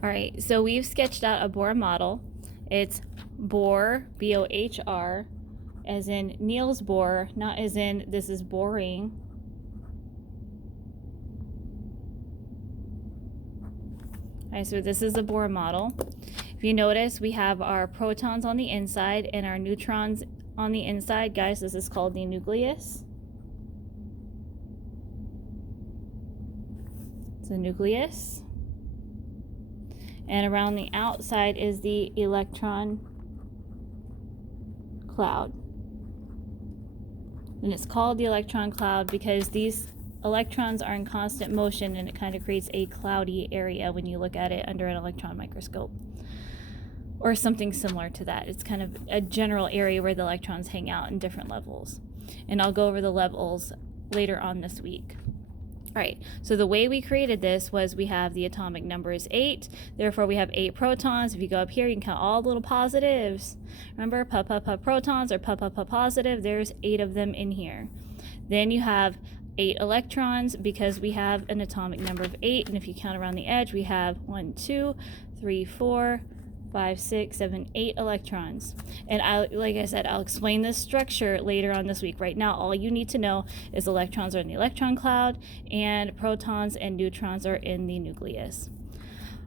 All right, so we've sketched out a Bohr model. It's Bohr, B-O-H-R, as in Niels Bohr, not as in this is boring. All right, so this is the Bohr model. If you notice, we have our protons on the inside and our neutrons on the inside. Guys, this is called the nucleus. It's the nucleus. And around the outside is the electron cloud. And it's called the electron cloud because these electrons are in constant motion, and it kind of creates a cloudy area when you look at it under an electron microscope or something similar to that. It's kind of a general area where the electrons hang out in different levels. And I'll go over the levels later on this week. All right, so the way we created this was we have the atomic number is 8, therefore we have 8 protons. If you go up here, you can count all the little positives. Remember, protons or positive, there's 8 of them in here. Then you have 8 electrons because we have an atomic number of 8, and if you count around the edge, we have 1, 2, 3, 4, 5, 6, 7, 8 electrons. And like I said, I'll explain this structure later on this week. Right now, all you need to know is electrons are in the electron cloud and protons and neutrons are in the nucleus.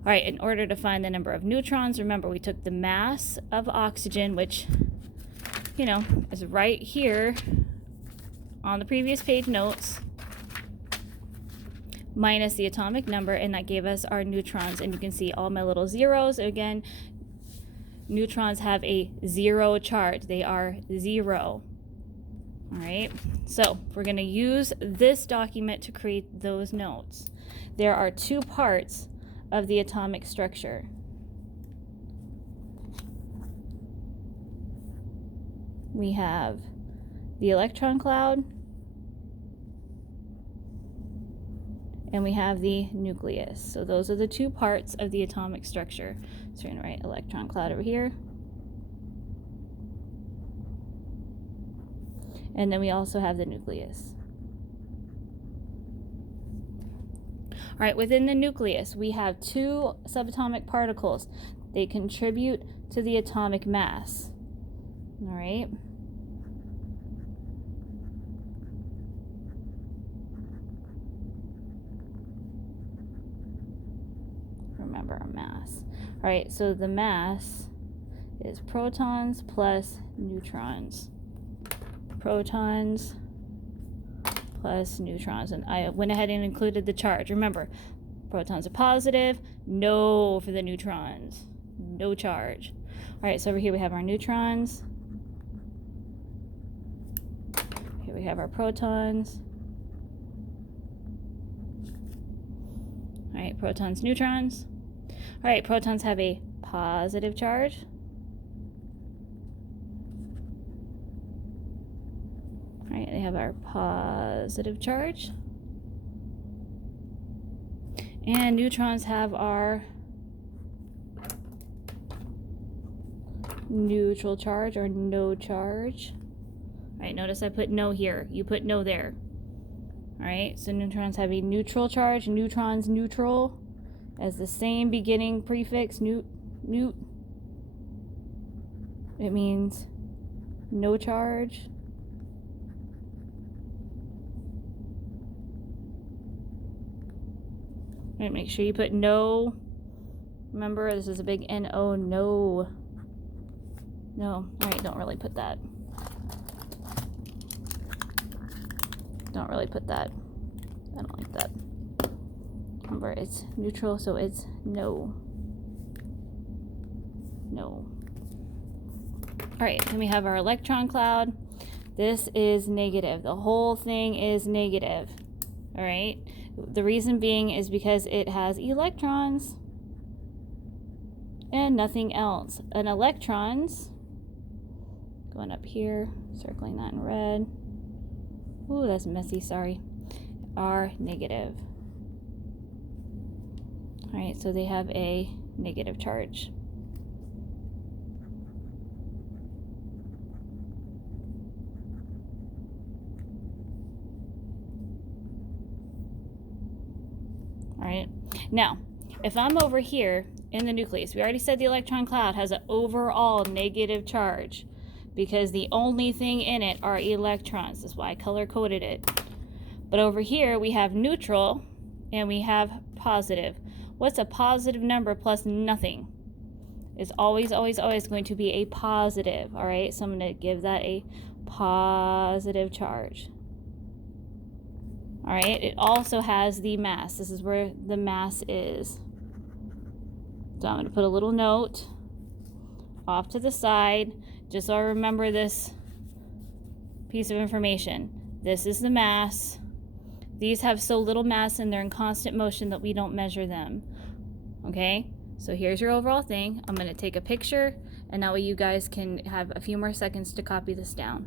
All right, in order to find the number of neutrons, remember we took the mass of oxygen, which, you know, is right here on the previous page notes, minus the atomic number, and that gave us our neutrons. And you can see all my little zeros. Again, neutrons have a 0 charge. They are 0. All right, so we're going to use this document to create those notes. There are 2 parts of the atomic structure. We have the electron cloud, and we have the nucleus. So those are the 2 parts of the atomic structure. So we're going to write electron cloud over here. And then we also have the nucleus. All right, within the nucleus, we have 2 subatomic particles. They contribute to the atomic mass. All right. Remember our mass. All right, so the mass is protons plus neutrons. Protons plus neutrons. And I went ahead and included the charge. Remember, protons are positive, no for the neutrons. No charge. All right, so over here we have our neutrons. Here we have our protons. All right, protons, neutrons. All right, protons have a positive charge. All right, they have our positive charge. And neutrons have our neutral charge or no charge. All right, notice I put no here. You put no there. All right, so neutrons have a neutral charge. Neutrons neutral as the same beginning prefix, neut. It means no charge. All right, make sure you put no. Remember, this is a big N-O, no. No, all right, don't really put that. Don't really put that. I don't like that. Remember, it's neutral, so it's no. No. All right, then we have our electron cloud. This is negative. The whole thing is negative. All right. The reason being is because it has electrons and nothing else. And electrons, going up here, circling that in red. Ooh, that's messy, sorry. Are negative. All right, so they have a negative charge. All right, now If I'm over here in the nucleus, we already said the electron cloud has an overall negative charge because the only thing in it are electrons. That's why I color coded it. But over here we have neutral and we have positive. What's a positive number plus nothing? It's always, always, always going to be a positive. All right, so I'm going to give that a positive charge. All right, it also has the mass. This is where the mass is. So I'm going to put a little note off to the side, just so I remember this piece of information. This is the mass. These have so little mass and they're in constant motion that we don't measure them. Okay, so here's your overall thing. I'm going to take a picture, and that way you guys can have a few more seconds to copy this down.